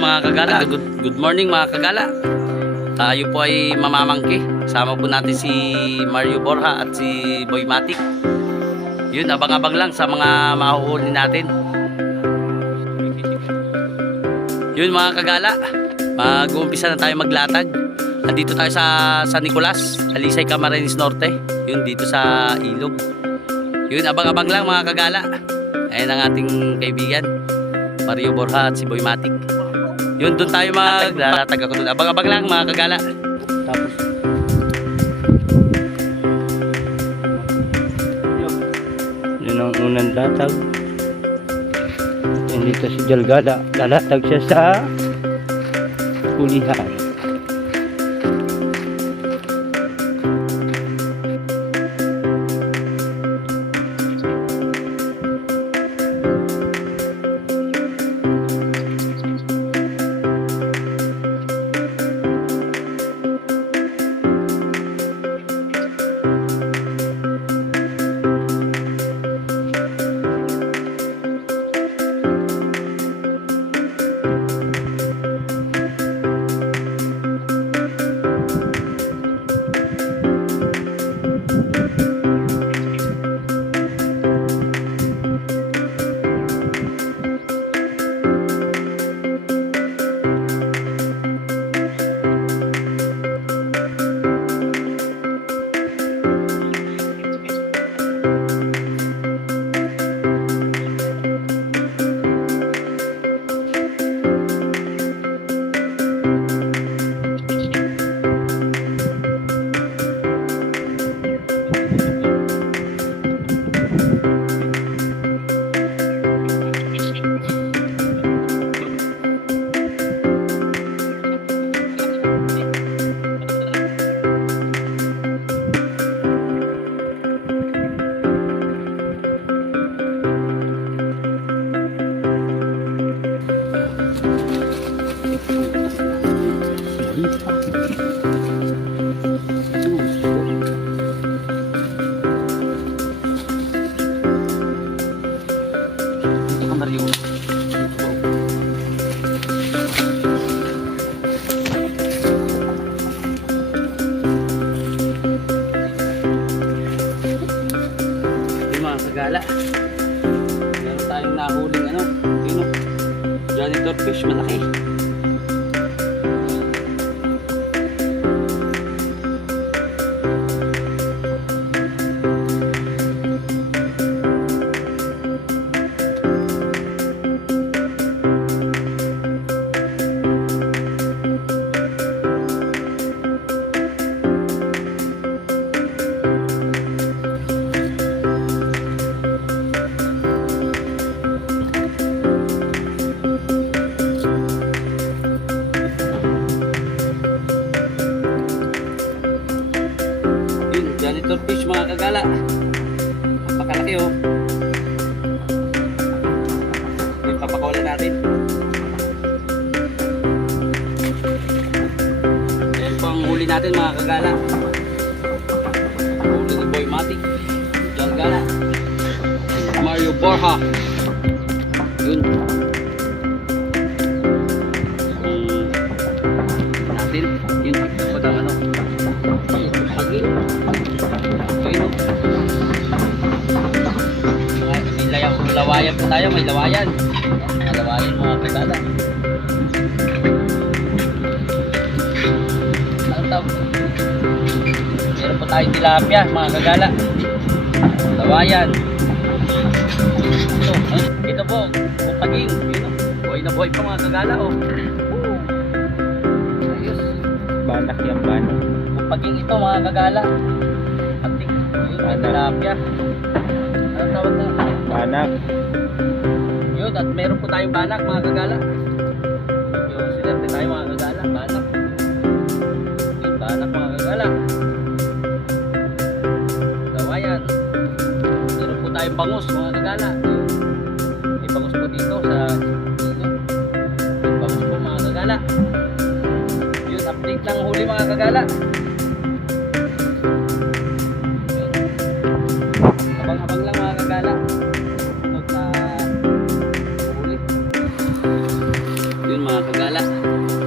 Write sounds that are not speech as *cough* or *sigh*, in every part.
Mga kagala, good, good morning mga kagala. Tayo po ay mamamangki. Sama po natin si Mario Borja at si Boy Matic. Yun, abang-abang lang sa mga mahuhuli natin. Yun mga kagala, mag-uumpisa na tayo maglatag. Nandito tayo sa San Nicolas, Alisay Camarines Norte. Yun, dito sa Ilog. Yun, abang-abang lang mga kagala. Ayan ang ating kaibigan. Mario Borja at si Boy Matic. Yun, doon tayo maglalatag ako doon. Abang-abang lang mga kagala. Tapos, Yun ang unang latag. Yan dito si Jalgada. Lalatag siya sa kulihan. Kagala. Meron tayong nahuling ano. Yun o. Janitor malaki. Papakawalan natin. Ayan po ang huli natin mga kagala. Huli ni Boy Matic. Diyan gala. Mario Borja. Lawayan po tayo, may lawayan. Mga lawayan mga kagala. Ano tawag? Meron po tayong tilapia, mga kagala. Lawayan. Ito, ito po, oh. Buhay na buhay pa mga kagala, oh. Ayos. Banak yung banak. Paging ito mga kagala. Ating, yun, may Ano? tilapia. Ano tawag na? Banak. Yun, at meron po tayong banak mga kagala. Yun, sinerte tayo mga kagala. Banak. Yung banak mga kagala. Gawayan. Meron po tayong bangus mga kagala. Yun. May bangus po dito sa dito. May bangus po mga kagala. Yun, update lang huli mga kagala. Yun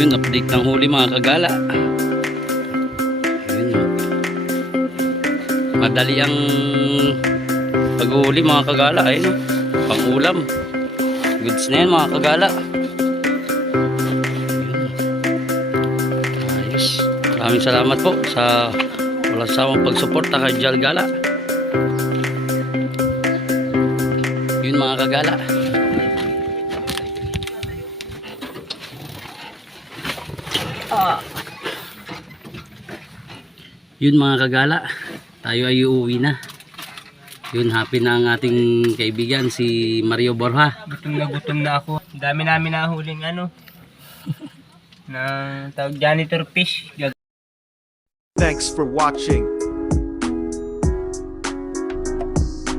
Yun, update ng huli mga kagala. Yun. Madali ang paghuli mga kagala. Ayun, pang ulam. Goods na yan mga kagala. Yun. Ayos. Maraming salamat po sa walang sawang pagsuporta kay Jal Gala. Yun mga kagala. Yun mga kagala. Tayo ay uuwi na. Yun happy na ang ating kaibigan si Mario Borja. Gutom na gutom na ako. Ang dami namin nahuling ano. *laughs* na tawag janitor fish. Thanks for watching.